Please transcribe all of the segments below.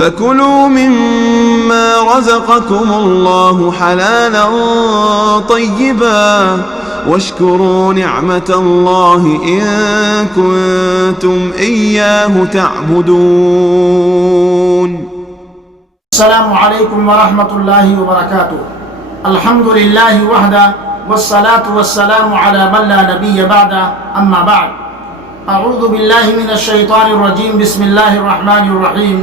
فكلوا مما رزقكم الله حلالا طيبا واشكروا نعمة الله إن كنتم إياه تعبدون. السلام عليكم ورحمة الله وبركاته. الحمد لله وحده والصلاة والسلام على من لا نبي بعده. أما بعد، أعوذ بالله من الشيطان الرجيم. بسم الله الرحمن الرحيم.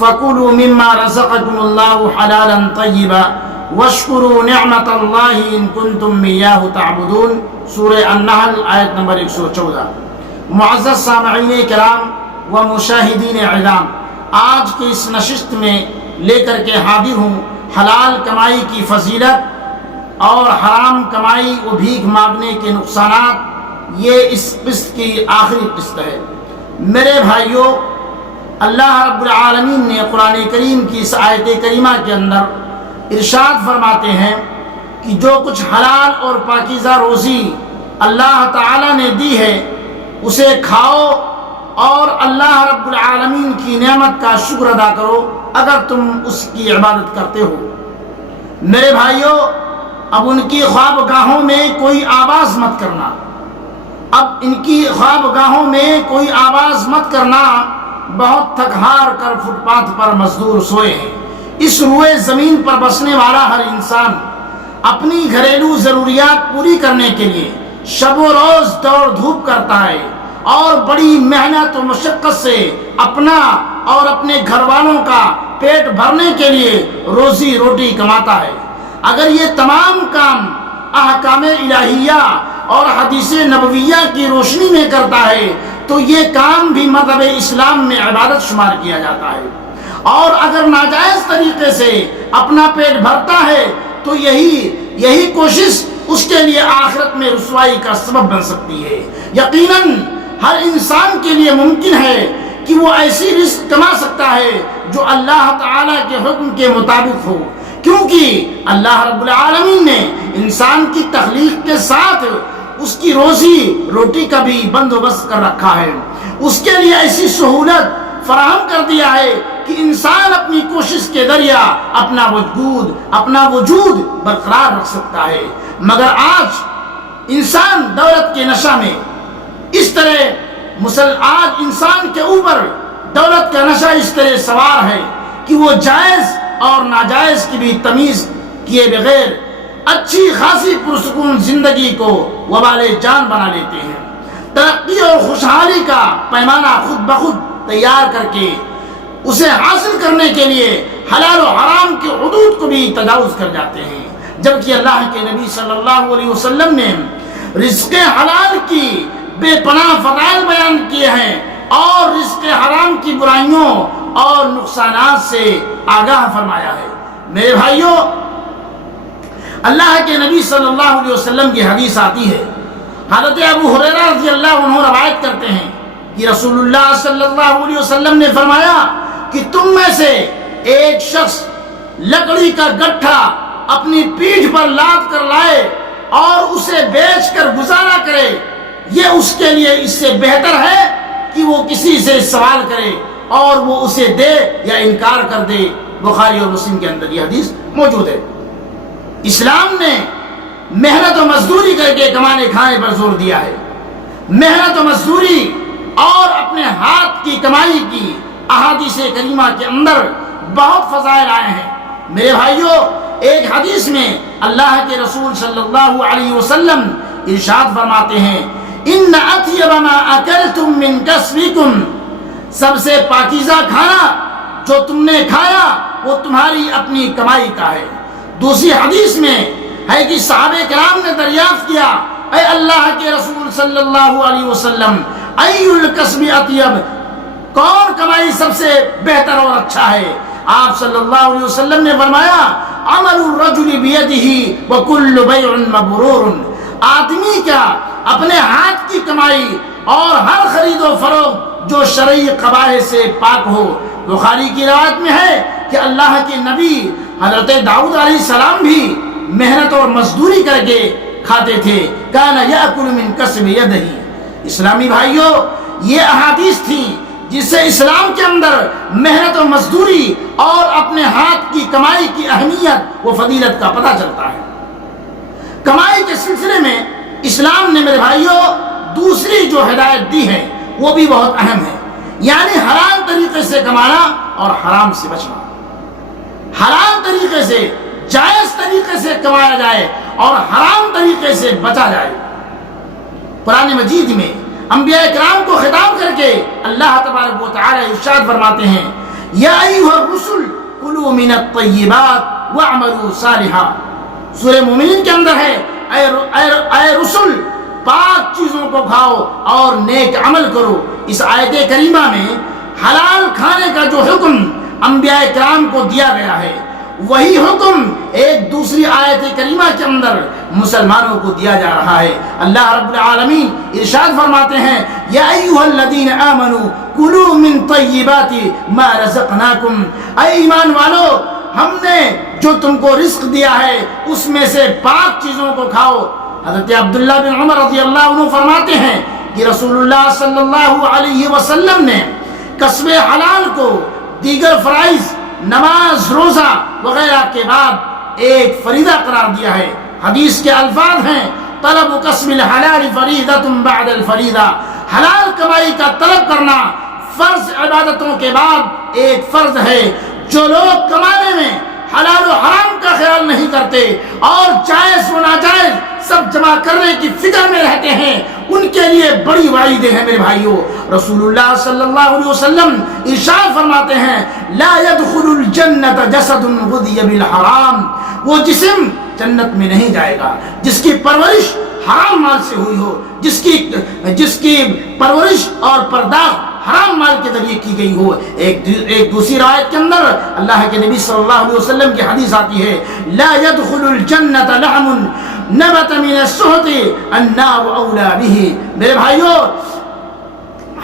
فَكُلُوا مِمَّا رَزَقَكُمُ اللَّهُ حَلَالًا طَيِّبًا وَاشْكُرُوا نِعْمَةَ اللَّهِ إِن كُنتُم إِيَّاهُ تَعْبُدُونَ. سورہ النحل آیت نمبر 114. معزز سامعین کرام و مشاہدین اعظام، آج کی اس نشست میں لے کر کے حاضر ہوں حلال کمائی کی فضیلت اور حرام کمائی و بھیک مانگنے کے نقصانات. یہ اس قسط کی آخری قسط ہے. میرے بھائیوں، اللہ رب العالمین نے قرآن کریم کی اس آیت کریمہ کے اندر ارشاد فرماتے ہیں کہ جو کچھ حلال اور پاکیزہ روزی اللہ تعالی نے دی ہے اسے کھاؤ اور اللہ رب العالمین کی نعمت کا شکر ادا کرو اگر تم اس کی عبادت کرتے ہو. میرے بھائیوں، اب ان کی خوابگاہوں میں کوئی آواز مت کرنا. بہت تھک ہار کر فٹ پاتھ پر مزدور سوئے ہیں. اس روئے زمین پر بسنے والا ہر انسان اپنی گھریلو ضروریات پوری کرنے کے لیے شب و روز دوڑ دھوپ کرتا ہے اور بڑی محنت و مشقت سے اپنا اور اپنے گھر والوں کا پیٹ بھرنے کے لیے روزی روٹی کماتا ہے. اگر یہ تمام کام احکام الہیہ اور حدیث نبویہ کی روشنی میں کرتا ہے تو یہ کام بھی مذہب اسلام میں عبادت شمار کیا جاتا ہے. اور اگر ناجائز طریقے سے اپنا پیٹ بھرتا ہے تو یہی کوشش اس کے لیے آخرت میں رسوائی کا سبب بن سکتی ہے. یقیناً ہر انسان کے لیے ممکن ہے کہ وہ ایسی رزق کما سکتا ہے جو اللہ تعالیٰ کے حکم کے مطابق ہو، کیونکہ اللہ رب العالمین نے انسان کی تخلیق کے ساتھ اس کی روزی روٹی کا بھی بندوبست کر رکھا ہے. اس کے لیے ایسی سہولت فراہم کر دیا ہے کہ انسان اپنی کوشش کے ذریعہ اپنا وجود برقرار رکھ سکتا ہے. مگر آج انسان دولت کے نشہ میں آج انسان کے اوپر دولت کا نشہ اس طرح سوار ہے کہ وہ جائز اور ناجائز کی بھی تمیز کیے بغیر اچھی خاصی پرسکون زندگی کو وبال جان بنا لیتے ہیں. ترقی اور خوشحالی کا پیمانہ خود بخود تیار کر کے اسے حاصل کرنے کے لیے حلال و حرام کے حدود کو بھی تجاوز کر جاتے ہیں. جبکہ اللہ کے نبی صلی اللہ علیہ وسلم نے رزق حلال کی بے پناہ فضائل بیان کیے ہیں اور رزق حرام کی برائیوں اور نقصانات سے آگاہ فرمایا ہے. میرے بھائیوں، اللہ کے نبی صلی اللہ علیہ وسلم کی حدیث آتی ہے. حضرت ابو ہریرہ رضی اللہ عنہ روایت کرتے ہیں کہ رسول اللہ صلی اللہ علیہ وسلم نے فرمایا کہ تم میں سے ایک شخص لکڑی کا گٹھا اپنی پیٹھ پر لاد کر لائے اور اسے بیچ کر گزارا کرے، یہ اس کے لیے اس سے بہتر ہے کہ وہ کسی سے سوال کرے اور وہ اسے دے یا انکار کر دے. بخاری اور مسلم کے اندر یہ حدیث موجود ہے. اسلام نے محنت و مزدوری کر کے کمانے کھانے پر زور دیا ہے. محنت و مزدوری اور اپنے ہاتھ کی کمائی کی احادیث کریمہ کے اندر بہت فضائل آئے ہیں. میرے بھائیوں، ایک حدیث میں اللہ کے رسول صلی اللہ علیہ وسلم ارشاد فرماتے ہیں ان اطیب ما اکلتم من کسبکم، سب سے پاکیزہ کھانا جو تم نے کھایا وہ تمہاری اپنی کمائی کا ہے. دوسری حدیث میں ہے کہ صحابہ کرام نے دریافت کیا، اے اللہ کے رسول صلی اللہ علیہ وسلم، ای الکسب اطیب، کون کمائی سب سے بہتر اور اچھا ہے؟ آپ صلی اللہ علیہ وسلم نے فرمایا عمل الرجل بیدہ وکل بیع مبرور، آدمی کا اپنے ہاتھ کی کمائی اور ہر خرید و فروخت جو شرعی قواعد سے پاک ہو. بخاری کی روایت میں ہے کہ اللہ کے نبی حضرت داؤد علیہ السلام بھی محنت اور مزدوری کر کے کھاتے تھے. کان یاکل من کسب یدہ. اسلامی بھائیوں، یہ احادیث تھی جسے اسلام کے اندر محنت و مزدوری اور اپنے ہاتھ کی کمائی کی اہمیت و فضیلت کا پتہ چلتا ہے۔ کمائی کے سلسلے میں اسلام نے میرے بھائیوں دوسری جو ہدایت دی ہے وہ بھی بہت اہم ہے، یعنی حلال طریقے سے کمانا اور حرام سے بچنا۔ حلال طریقے سے، جائز طریقے سے کمایا جائے اور حرام طریقے سے بچا جائے۔ قرآن مجید میں انبیاء کرام کو خطاب کر کے اللہ تبارک و تعالی ارشاد فرماتے ہیں، یا ایھا الرسل کلوا من الطیبات واعملوا صالحا۔ سورہ مومنین کے اندر ہے، اے رسل پاک چیزوں کو کھاؤ اور نیک عمل کرو۔ اس آیت کریمہ میں حلال کھانے کا جو حکم انبیاء کرام کو دیا گیا ہے، وہی حکم ایک دوسری آیت کریمہ کے اندر مسلمانوں کو دیا جا رہا ہے۔ اللہ رب العالمین ارشاد فرماتے ہیں، یا ایھا الذین آمنوا کلوا من طیبات ما رزقناکم۔ اے ایمان والو، ہم نے جو تم کو رزق دیا ہے اس میں سے پاک چیزوں کو کھاؤ۔ حضرت عبداللہ بن عمر رضی اللہ عنہ فرماتے ہیں کہ رسول اللہ صلی اللہ علیہ وسلم نے کسب حلال کو دیگر فرائض، نماز، روزہ وغیرہ کے بعد ایک فریضہ قرار دیا ہے۔ حدیث کے الفاظ ہیں، طلب کسب الحلال فریضۃ بعد الفریضہ۔ حلال کمائی کا طلب کرنا فرض عبادتوں کے بعد ایک فرض ہے۔ جو لوگ کمانے میں حلال و حرام کا خیال نہیں کرتے اور جائز و ناجائز سب جمع کرنے کی فکر میں رہتے ہیں، ان کے لیے بڑی وعیدیں ہیں میرے بھائیوں۔ رسول اللہ صلی اللہ علیہ وسلم ارشاد فرماتے ہیں، لا يدخل الجنت جسد غذی بالحرام۔ وہ جسم جنت میں نہیں جائے گا جس کی پرورش حرام مال سے ہوئی ہو، جس کی پرورش اور پرداخت حرام مال کے ذریعے کی گئی ہو۔ ایک دوسری روایت کے اندر اللہ کے نبی صلی اللہ علیہ وسلم کی حدیث آتی ہے، لا يدخل الجنت لحم نبت من السحت النار اولی بہ۔ میرے بھائیوں،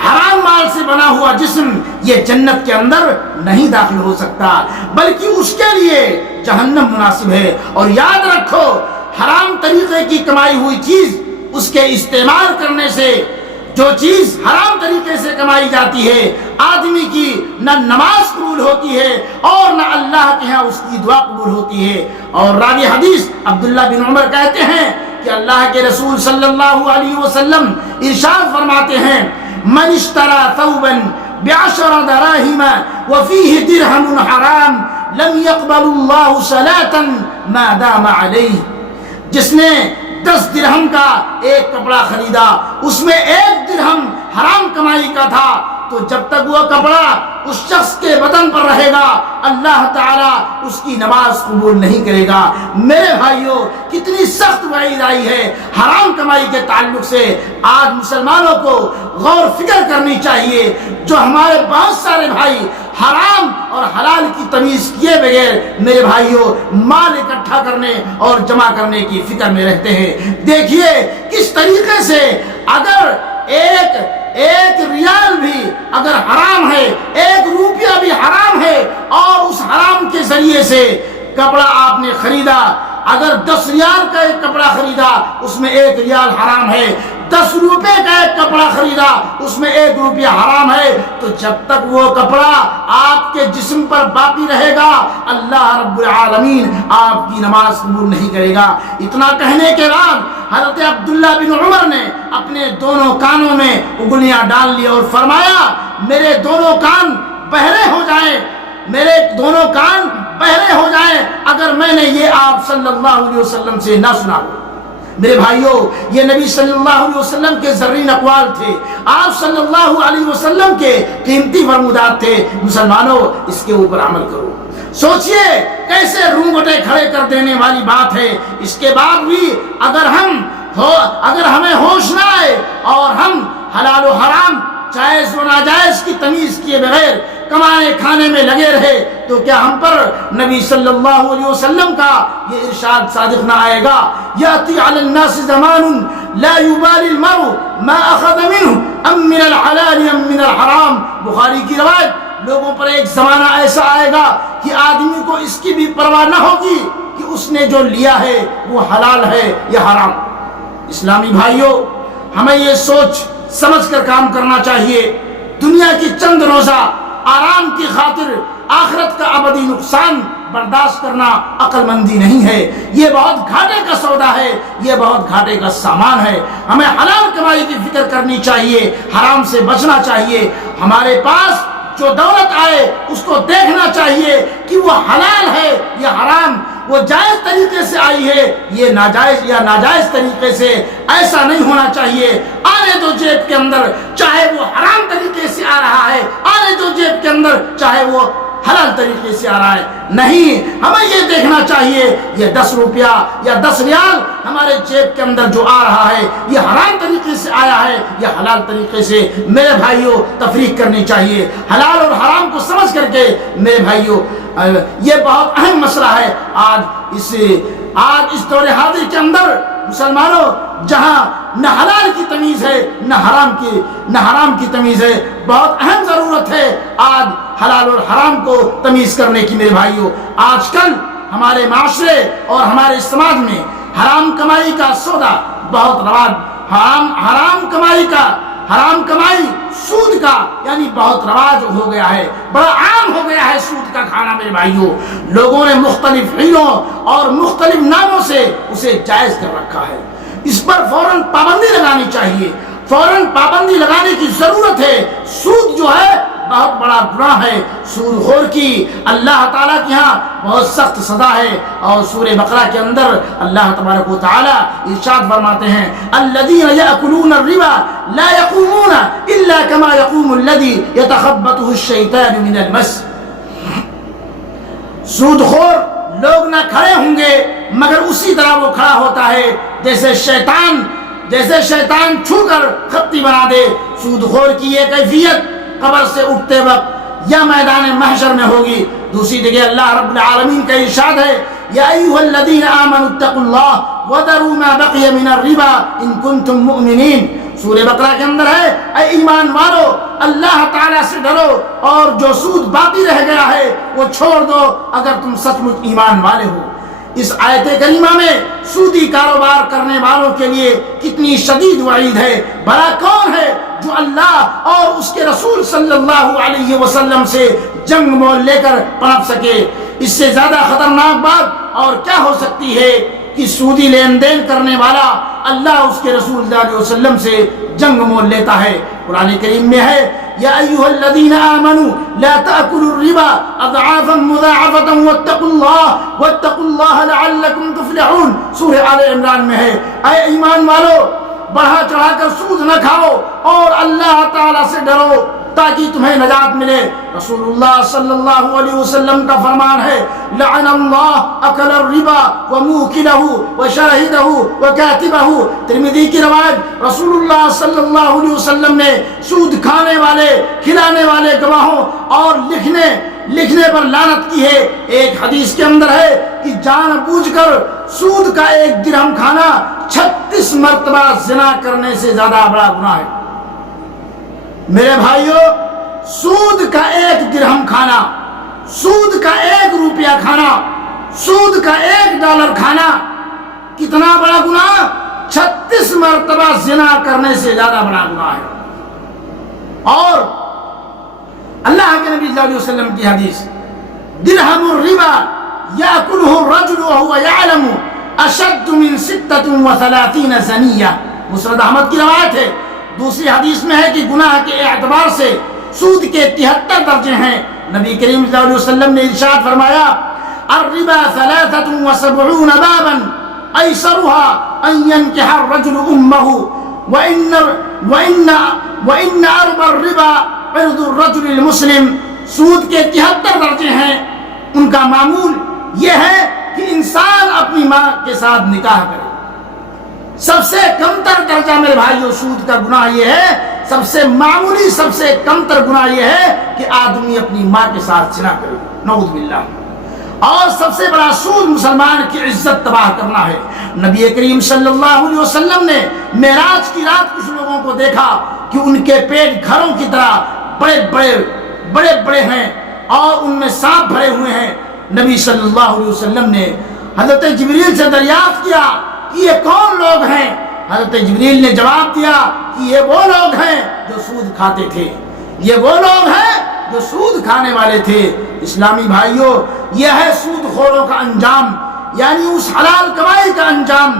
حرام مال سے بنا ہوا جسم یہ جنت کے اندر نہیں داخل ہو سکتا، بلکہ اس کے لیے جہنم مناسب ہے۔ اور یاد رکھو، حرام طریقے کی کمائی ہوئی چیز، اس کے استعمال کرنے سے جو چیز حرام طریقے سے کمائی جاتی ہے، آدمی کی نہ نماز قبول ہوتی ہے اور نہ اللہ کے ہاں اس کی دعا قبول ہوتی ہے۔ اور راوی حدیث عبداللہ بن عمر کہتے ہیں کہ اللہ کے رسول صلی اللہ علیہ وسلم ارشاد فرماتے ہیں، من اشترى ثوبا بعشر دراهم وفيه درهم حرام لم يقبل الله صلاة ما دام عليه۔ جس نے 10 درہم کا ایک کپڑا خریدا، اس میں 1 درہم حرام کمائی کا تھا، تو جب تک وہ کپڑا اس شخص کے بدن پر رہے گا اللہ تعالیٰ اس کی نماز قبول نہیں کرے گا۔ میرے بھائیوں، کتنی سخت وعید آئی ہے حرام کمائی کے تعلق سے۔ آج مسلمانوں کو غور فکر کرنی چاہیے۔ جو ہمارے بہت سارے بھائی حرام اور حلال کی تمیز کیے بغیر میرے بھائیوں مال اکٹھا کرنے اور جمع کرنے کی فکر میں رہتے ہیں۔ دیکھیے کس طریقے سے اگر ایک ریال بھی اگر حرام ہے، 1 روپیہ بھی حرام ہے، اور اس حرام کے ذریعے سے کپڑا آپ نے خریدا، اگر 10 ریال کا ایک کپڑا خریدا اس میں 1 ریال حرام ہے، 10 روپے کا ایک کپڑا خریدا اس میں 1 روپیہ حرام ہے، تو جب تک وہ کپڑا آپ کے جسم پر باقی رہے گا اللہ رب العالمین آپ کی نماز قبول نہیں کرے گا۔ اتنا کہنے کے بعد حضرت عبداللہ بن عمر نے اپنے دونوں کانوں میں انگلیاں ڈال لی اور فرمایا، میرے دونوں کان بہرے ہو جائیں، میرے دونوں کان بہرے ہو جائیں اگر میں نے یہ آپ صلی اللہ علیہ وسلم سے نہ سنا ہو۔ میرے بھائیوں، یہ نبی صلی اللہ علیہ وسلم کے زرین اقوال تھے، آپ صلی اللہ علیہ وسلم کے قیمتی فرمودات تھے۔ مسلمانوں، اس کے اوپر عمل کرو۔ سوچئے کیسے رونگٹے کھڑے کر دینے والی بات ہے۔ اس کے بعد بھی اگر ہمیں ہوش نہ آئے اور ہم حلال و حرام، جائز و ناجائز کی تمیز کیے بغیر کمانے کھانے میں لگے رہے تو کیا ہم پر نبی صلی اللہ علیہ وسلم کا یہ ارشاد صادق نہ آئے گا، یاتی علی الناس زمان لا یبالی المرء ما اخذ منه ام من الحلال ام من الحرام۔ بخاری کی روایت، لوگوں پر ایک زمانہ ایسا آئے گا کہ آدمی کو اس کی بھی پرواہ نہ ہوگی کہ اس نے جو لیا ہے وہ حلال ہے یا حرام۔ اسلامی بھائیوں، ہمیں یہ سوچ سمجھ کر کام کرنا چاہیے۔ دنیا کی چند روزہ آرام کی خاطر آخرت کا ابدی نقصان برداشت کرنا عقل مندی نہیں ہے، یہ بہت گھاٹے کا سودا ہے، یہ بہت گھاٹے کا سامان ہے۔ ہمیں حلال کمائی کی فکر کرنی چاہیے، حرام سے بچنا چاہیے۔ ہمارے پاس جو دولت آئے اس کو دیکھنا چاہیے کہ وہ حلال ہے یا حرام، وہ جائز طریقے سے آئی ہے یہ ناجائز یا ناجائز طریقے سے۔ ایسا نہیں ہونا چاہیے آنے دو جیب کے اندر، چاہے وہ حرام طریقے سے آ رہا ہے، آنے دو جیب کے اندر چاہے وہ حلال طریقے سے آ رہا ہے۔ نہیں، ہمیں یہ دیکھنا چاہیے یہ 10 روپیہ یا 10 ریال ہمارے جیب کے اندر جو آ رہا ہے یہ حرام طریقے سے آیا ہے یا حلال طریقے سے۔ میرے بھائیوں، تفریق کرنی چاہیے حلال اور حرام کو سمجھ کر کے۔ میرے بھائیوں، یہ بہت اہم مسئلہ ہے آج اس دور حاضر کے اندر مسلمانوں، جہاں نہ حلال کی تمیز ہے نہ حرام کی تمیز ہے۔ بہت اہم ضرورت ہے آج حلال اور حرام کو تمیز کرنے کی۔ میرے بھائیوں، آج کل ہمارے معاشرے اور ہمارے سماج میں حرام کمائی کا سودا بہت رواج، حرام کمائی سود کا یعنی بہت رواج ہو گیا ہے، بڑا عام ہو گیا ہے سود کا کھانا۔ میرے بھائیوں، لوگوں نے مختلف حیلوں اور مختلف ناموں سے اسے جائز کر رکھا ہے۔ اس پر فوراً پابندی لگانی چاہیے، فوراً پابندی لگانے کی ضرورت ہے۔ سود جو ہے بہت بڑا گناہ ہے، سود خور کی اللہ تعالیٰ کے ہاں بہت سخت سزا ہے۔ اور سورہ بقرہ کے اندر اللہ تبارک و تعالیٰ ارشاد فرماتے ہیں الذین یأکلون الربا لا یقومون الا کما یقوم الذی یتخبطہ الشیطان من المس۔ سود خور لوگ نہ کھڑے ہوں گے مگر اسی طرح وہ کھڑا ہوتا ہے جیسے شیطان چھو کر خطی بنا دے۔ سود خور کی یہ کیفیت قبر سے اٹھتے وقت یا میدان محشر میں ہوگی۔ دوسری جگہ اللہ رب العالمین کا ارشاد ہے یا ایھا الذین آمنوا اتقوا اللہ وذروا ما بقی من الربا ان کنتم مؤمنین۔ سورہ بقرہ کے اندر ہے اے ایمان والو، اللہ تعالیٰ سے ڈرو اور جو سود باقی رہ گیا ہے وہ چھوڑ دو اگر تم سچ مچ ایمان والے ہو۔ اس آیت کریمہ میں سودی کاروبار کرنے والوں کے لیے کتنی شدید وعید ہے۔ بھلا کون ہے جو اللہ اور اس کے رسول صلی اللہ علیہ وسلم سے جنگ مول لے کر پنپ سکے؟ اس سے زیادہ خطرناک بات اور کیا ہو سکتی ہے کہ سودی لین دین کرنے والا اللہ اس کے رسول صلی اللہ علیہ وسلم سے جنگ مول لیتا ہے۔ قرآن کریم میں ہے یا ایھا الذین آمنوا لا تأکلوا الربا اضعافا مضاعفة واتقوا اللہ لعلکم تفلحون۔ سورہ آل عمران میں ہے اے ایمان والو، بڑھا چڑھا کر سود نہ کھاؤ اور اللہ تعالیٰ سے ڈرو تاکہ تمہیں نجات ملے۔ رسول اللہ صلی اللہ علیہ وسلم کا فرمان ہے لعن اللہ اکل الربا وموکلہ وشاہدہ وکاتبہ۔ ترمذی کی روایت، رسول اللہ صلی اللہ علیہ وسلم نے سود کھانے والے، کھلانے والے گواہوں اور لکھنے پر لعنت کی ہے۔ ایک حدیث کے اندر ہے کہ جان بوجھ کر سود کا 1 درہم کھانا 36 مرتبہ زنا کرنے سے زیادہ بڑا گناہ ہے۔ میرے بھائیوں، سود کا 1 درہم کھانا، سود کا 1 روپیہ کھانا، سود کا 1 ڈالر کھانا کتنا بڑا گناہ؟ 36 مرتبہ زنا کرنے سے زیادہ بڑا گناہ ہے۔ اور اللہ کے نبی صلی اللہ علیہ وسلم کی حدیث درہم الربا یاکلہ الرجل وهو یعلم اشد من 36 زنیہ۔ مسند احمد کی روایت ہے۔ دوسری حدیث میں ہے کہ گناہ کے اعتبار سے سود کے 73 درجے ہیں۔ نبی کریم صلی اللہ علیہ وسلم نے ارشاد فرمایا الربا 73 بابا ایسرها ان ينكح الرجل امه وان اربى الربا عرض الرجل المسلم۔ سود کے 73 درجے ہیں، ان کا معمول یہ ہے کہ انسان اپنی ماں کے ساتھ نکاح کرے۔ سب سے کمتر درجہ میرے بھائیوں سود کا گناہ یہ ہے، سب سے معمولی، سب سے کمتر گناہ یہ ہے کہ آدمی اپنی ماں کے ساتھ زنا کرے، نعوذ باللہ۔ اور سب سے بڑا سود مسلمان کی عزت تباہ کرنا ہے۔ نبی کریم صلی اللہ علیہ وسلم نے معراج کی رات کچھ لوگوں کو دیکھا کہ ان کے پیٹ گھروں کی طرح بڑے بڑے ہیں اور ان میں سانپ بھرے ہوئے ہیں۔ نبی صلی اللہ علیہ وسلم نے حضرت جبریل سے دریافت کیا کہ یہ کون لوگ ہیں؟ حضرت جبریل نے جواب دیا کہ یہ وہ لوگ ہیں جو سود کھاتے تھے۔ یہ وہ لوگ ہیں جو سود کھانے والے تھے۔ اسلامی بھائیوں، یہ ہے سود خوروں کا انجام، یعنی اس حلال کمائی کا انجام،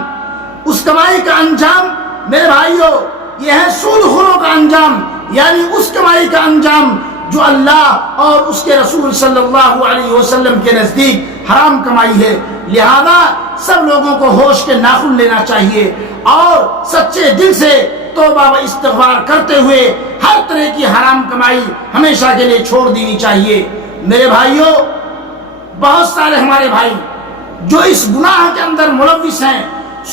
اس کمائی کا انجام میرے بھائیوں، یہ ہے سود خوروں کا انجام، یعنی اس کمائی کا انجام جو اللہ اور اس کے رسول صلی اللہ علیہ وسلم کے نزدیک حرام کمائی ہے۔ لہذا سب لوگوں کو ہوش کے ناخن لینا چاہیے اور سچے دل سے توبہ و استغفار کرتے ہوئے ہر طرح کی حرام کمائی ہمیشہ کے لیے چھوڑ دینی چاہیے۔ میرے بھائیوں، بہت سارے ہمارے بھائی جو اس گناہ کے اندر ملوث ہیں،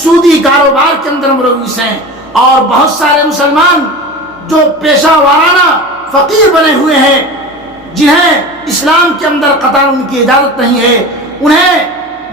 سودی کاروبار کے اندر ملوث ہیں، اور بہت سارے مسلمان جو پیشہ وارانہ فقیر بنے ہوئے ہیں، جنہیں اسلام کے اندر قطعاً ان کی اجازت نہیں ہے، انہیں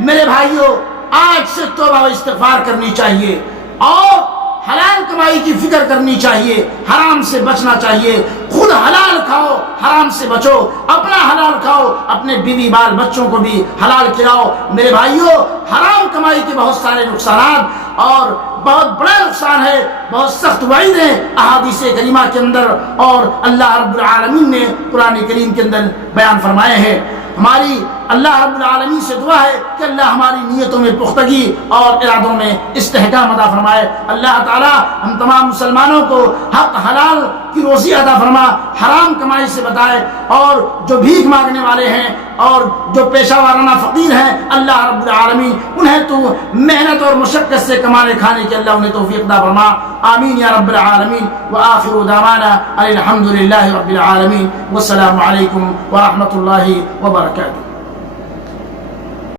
میرے بھائیوں آج سے توبہ و استغفار کرنی چاہیے اور حلال کمائی کی فکر کرنی چاہیے، حرام سے بچنا چاہیے۔ خود حلال کھاؤ، حرام سے بچو، اپنا حلال کھاؤ، اپنے بیوی بال بچوں کو بھی حلال کھلاؤ۔ میرے بھائیوں، حرام کمائی کے بہت سارے نقصانات اور بہت بڑا نقصان ہے، بہت سخت وعید ہے احادیث کریمہ کے اندر، اور اللہ رب العالمین نے قرآن کریم کے اندر بیان فرمائے ہیں۔ ہماری اللہ رب العالمین سے دعا ہے کہ اللہ ہماری نیتوں میں پختگی اور ارادوں میں استحکام عطا فرمائے۔ اللہ تعالی ہم تمام مسلمانوں کو حق حلال کی روزی عطا فرما، حرام کمائی سے بتائے، اور جو بھیک مانگنے والے ہیں اور جو پیشہ وارانہ فقیر ہیں، اللہ رب العالمین انہیں تو محنت اور مشقت سے کمانے کھانے کے اللہ انہیں توفیق عطا فرما۔ آمین یا رب العالمین۔ وآخر دعوانا الحمد للہ رب العالمین، والسلام علیکم ورحمۃ اللہ وبرکاتہ۔